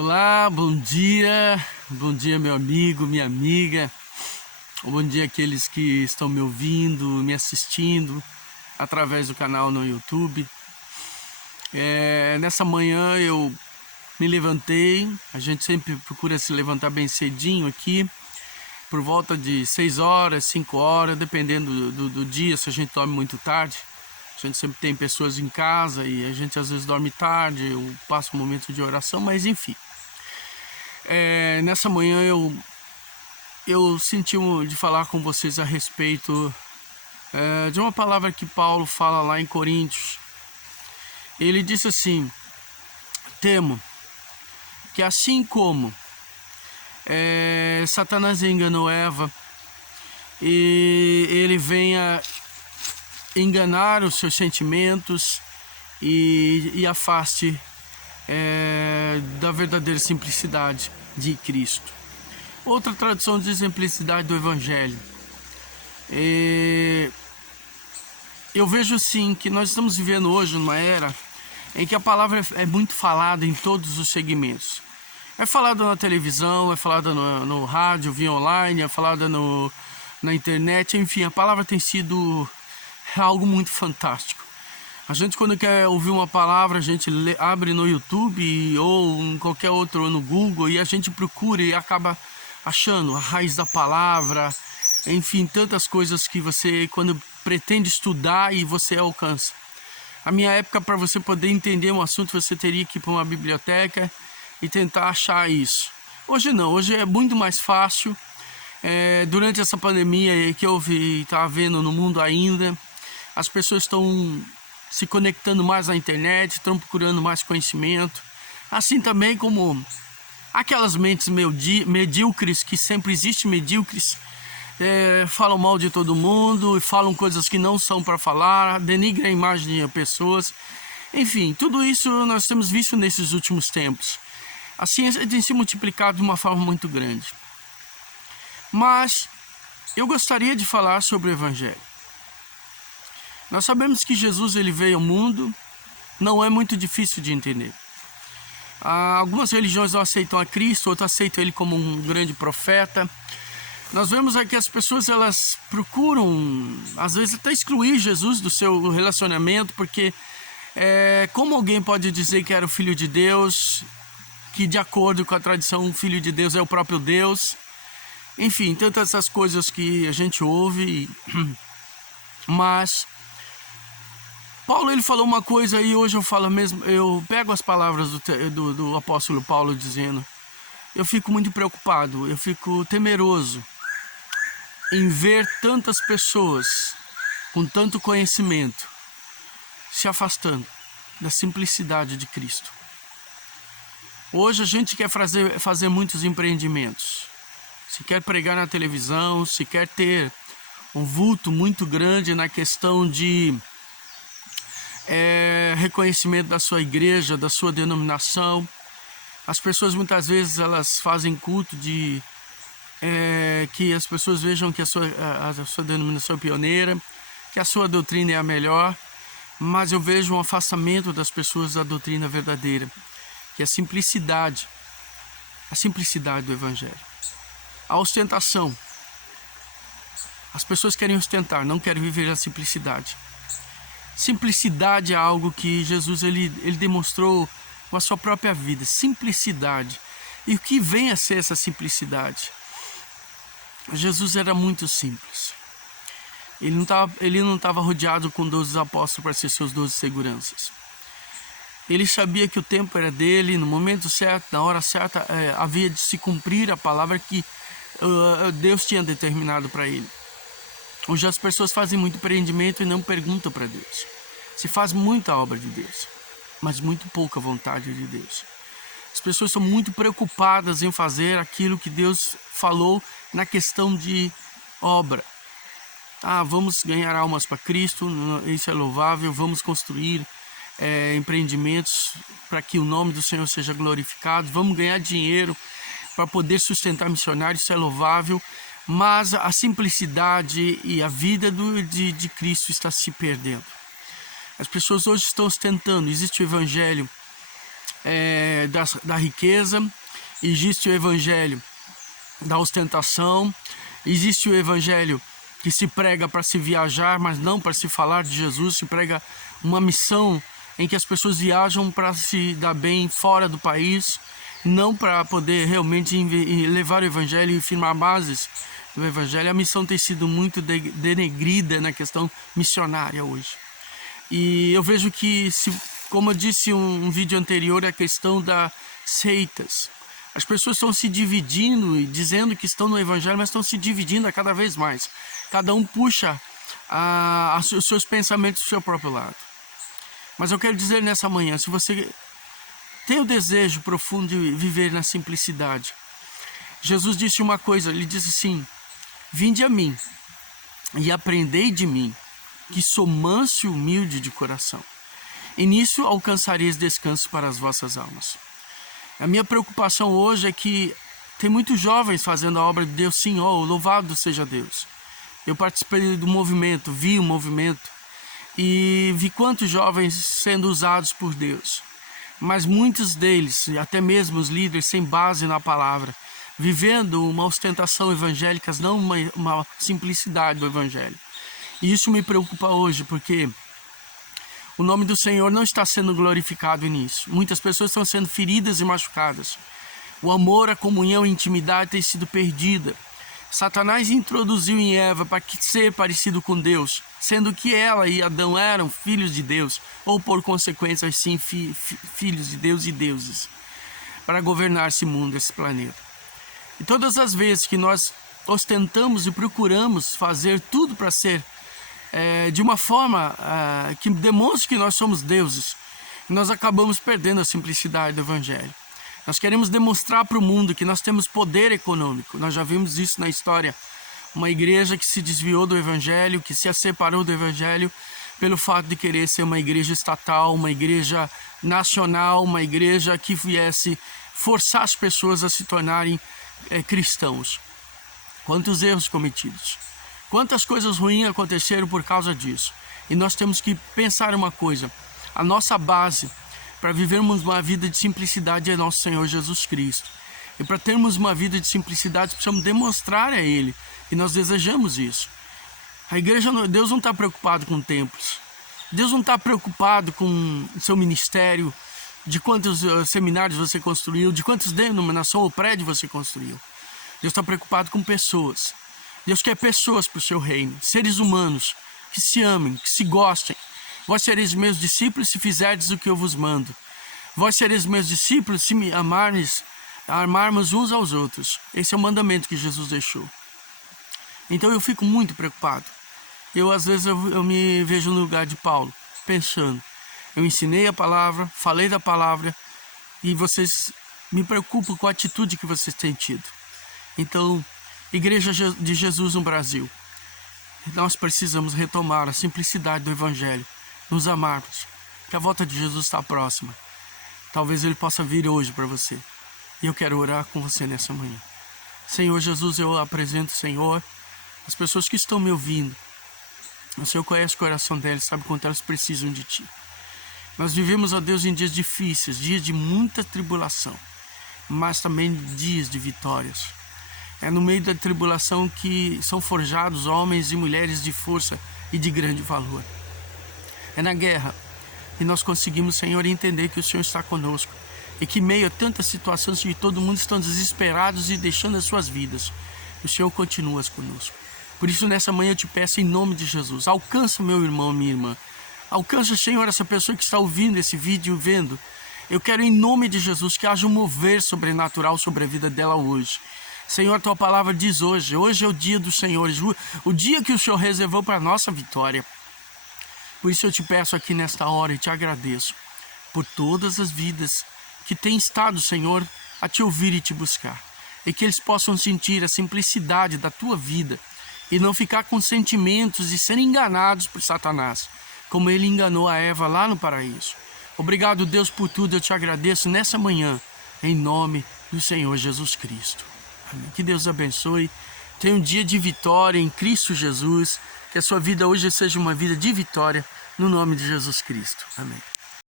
Olá, bom dia meu amigo, minha amiga, bom dia aqueles que estão me ouvindo, me assistindo através do canal no YouTube. Nessa manhã eu me levantei, a gente sempre procura se levantar bem cedinho aqui, por volta de 6 horas, 5 horas, dependendo do dia, se a gente dorme muito tarde. A gente sempre tem pessoas em casa e a gente às vezes dorme tarde, ou passa um momento de oração, mas enfim. Nessa manhã eu senti de falar com vocês a respeito de uma palavra que Paulo fala lá em Coríntios. Ele disse assim: temo que assim como Satanás enganou Eva, e ele venha enganar os seus sentimentos e afaste da verdadeira simplicidade de Cristo. Outra tradução diz simplicidade do Evangelho. Eu vejo sim que nós estamos vivendo hoje numa era em que a palavra é muito falada em todos os segmentos. É falada na televisão, é falada no rádio, via online, é falada na internet, enfim, a palavra tem sido algo muito fantástico. A gente, quando quer ouvir uma palavra, a gente abre no YouTube ou em qualquer outro, no Google, e a gente procura e acaba achando a raiz da palavra, enfim, tantas coisas que você, quando pretende estudar, e você alcança. A minha época, para você poder entender um assunto, você teria que ir para uma biblioteca e tentar achar isso. Hoje não, hoje é muito mais fácil. Durante essa pandemia que eu estava vendo no mundo ainda, as pessoas estão se conectando mais na internet, estão procurando mais conhecimento, assim também como aquelas mentes medíocres, que sempre existem medíocres, falam mal de todo mundo e falam coisas que não são para falar, denigram a imagem de pessoas. Enfim, tudo isso nós temos visto nesses últimos tempos. A ciência tem se multiplicado de uma forma muito grande. Mas eu gostaria de falar sobre o Evangelho. Nós sabemos que Jesus ele veio ao mundo, não é muito difícil de entender. Algumas religiões não aceitam a Cristo, outras aceitam ele como um grande profeta. Nós vemos aqui as pessoas, elas procuram, às vezes, até excluir Jesus do seu relacionamento, porque como alguém pode dizer que era o Filho de Deus, que de acordo com a tradição o Filho de Deus é o próprio Deus? Enfim, tantas essas coisas que a gente ouve, mas Paulo ele falou uma coisa e hoje eu falo mesmo, eu pego as palavras do apóstolo Paulo dizendo, eu fico muito preocupado, eu fico temeroso em ver tantas pessoas com tanto conhecimento se afastando da simplicidade de Cristo. Hoje a gente quer fazer muitos empreendimentos, se quer pregar na televisão, se quer ter um vulto muito grande na questão de reconhecimento da sua igreja, da sua denominação. As pessoas muitas vezes elas fazem culto de que as pessoas vejam que a sua denominação é pioneira, que a sua doutrina é a melhor, mas eu vejo um afastamento das pessoas da doutrina verdadeira, que é a simplicidade do Evangelho. A ostentação. As pessoas querem ostentar, não querem viver a simplicidade. Simplicidade é algo que Jesus ele demonstrou com a sua própria vida. Simplicidade. E o que vem a ser essa simplicidade? Jesus era muito simples. Ele não estava rodeado com 12 apóstolos para ser seus 12 seguranças. Ele sabia que o tempo era dele, no momento certo, na hora certa, havia de se cumprir a palavra que Deus tinha determinado para ele. Hoje as pessoas fazem muito empreendimento e não perguntam para Deus. Se faz muita obra de Deus, mas muito pouca vontade de Deus. As pessoas são muito preocupadas em fazer aquilo que Deus falou na questão de obra. Vamos ganhar almas para Cristo, isso é louvável, vamos construir empreendimentos para que o nome do Senhor seja glorificado, vamos ganhar dinheiro para poder sustentar missionários, isso é louvável. Mas a simplicidade e a vida de Cristo está se perdendo. As pessoas hoje estão ostentando. Existe o evangelho da riqueza, existe o evangelho da ostentação, existe o evangelho que se prega para se viajar, mas não para se falar de Jesus, se prega uma missão em que as pessoas viajam para se dar bem fora do país, não para poder realmente levar o evangelho e firmar bases do evangelho. A missão tem sido muito denegrida na questão missionária hoje. E eu vejo que, como eu disse em um vídeo anterior, a questão das seitas. As pessoas estão se dividindo e dizendo que estão no evangelho, mas estão se dividindo a cada vez mais. Cada um puxa os seus pensamentos do seu próprio lado. Mas eu quero dizer nessa manhã, se você tem o desejo profundo de viver na simplicidade, Jesus disse uma coisa, ele disse assim: vinde a mim e aprendei de mim, que sou manso e humilde de coração, e nisso alcançareis descanso para as vossas almas. A minha preocupação hoje é que tem muitos jovens fazendo a obra de Deus, sim, louvado seja Deus. Eu participei do movimento, vi o movimento e vi quantos jovens sendo usados por Deus. Mas muitos deles, até mesmo os líderes sem base na palavra, vivendo uma ostentação evangélica, não uma simplicidade do evangelho. E isso me preocupa hoje, porque o nome do Senhor não está sendo glorificado nisso. Muitas pessoas estão sendo feridas e machucadas. O amor, a comunhão e a intimidade têm sido perdida. Satanás introduziu em Eva para ser parecido com Deus, sendo que ela e Adão eram filhos de Deus, ou por consequência, sim, filhos de Deus e deuses, para governar esse mundo, esse planeta. E todas as vezes que nós ostentamos e procuramos fazer tudo para ser de uma forma que demonstre que nós somos deuses, nós acabamos perdendo a simplicidade do evangelho. Nós queremos demonstrar para o mundo que nós temos poder econômico. Nós já vimos isso na história. Uma igreja que se desviou do evangelho, que se separou do evangelho pelo fato de querer ser uma igreja estatal, uma igreja nacional, uma igreja que viesse forçar as pessoas a se tornarem cristãos. Quantos erros cometidos. Quantas coisas ruins aconteceram por causa disso. E nós temos que pensar uma coisa. A nossa base para vivermos uma vida de simplicidade é nosso Senhor Jesus Cristo. E para termos uma vida de simplicidade, precisamos demonstrar a Ele. E nós desejamos isso. A igreja, Deus não está preocupado com templos. Deus não está preocupado com o seu ministério, de quantos seminários você construiu, de quantas denominações ou prédios você construiu. Deus está preocupado com pessoas. Deus quer pessoas para o seu reino, seres humanos, que se amem, que se gostem. Vós sereis meus discípulos se fizerdes o que eu vos mando. Vós sereis meus discípulos se me amarmos uns aos outros. Esse é o mandamento que Jesus deixou. Então eu fico muito preocupado. Às vezes eu me vejo no lugar de Paulo, pensando. Eu ensinei a palavra, falei da palavra, e vocês me preocupam com a atitude que vocês têm tido. Então, Igreja de Jesus no Brasil, nós precisamos retomar a simplicidade do evangelho, nos amarmos, que a volta de Jesus está próxima. Talvez Ele possa vir hoje para você. E eu quero orar com você nessa manhã. Senhor Jesus, eu apresento, Senhor, as pessoas que estão me ouvindo. O Senhor conhece o coração delas, sabe quanto elas precisam de Ti. Nós vivemos, ó Deus, em dias difíceis, dias de muita tribulação, mas também dias de vitórias. É no meio da tribulação que são forjados homens e mulheres de força e de grande valor. É na guerra que nós conseguimos, Senhor, entender que o Senhor está conosco. E que, em meio a tantas situações que todo mundo está desesperados e deixando as suas vidas, o Senhor continua conosco. Por isso, nessa manhã eu te peço, em nome de Jesus, alcança meu irmão, minha irmã. Alcança, Senhor, essa pessoa que está ouvindo esse vídeo, vendo. Eu quero, em nome de Jesus, que haja um mover sobrenatural sobre a vida dela hoje. Senhor, Tua palavra diz hoje é o dia do Senhor, o dia que o Senhor reservou para a nossa vitória. Por isso eu te peço aqui nesta hora e te agradeço por todas as vidas que têm estado, Senhor, a te ouvir e te buscar. E que eles possam sentir a simplicidade da Tua vida e não ficar com sentimentos e serem enganados por Satanás, como ele enganou a Eva lá no paraíso. Obrigado, Deus, por tudo. Eu te agradeço nessa manhã, em nome do Senhor Jesus Cristo. Amém. Que Deus abençoe. Tenha um dia de vitória em Cristo Jesus. Que a sua vida hoje seja uma vida de vitória no nome de Jesus Cristo. Amém.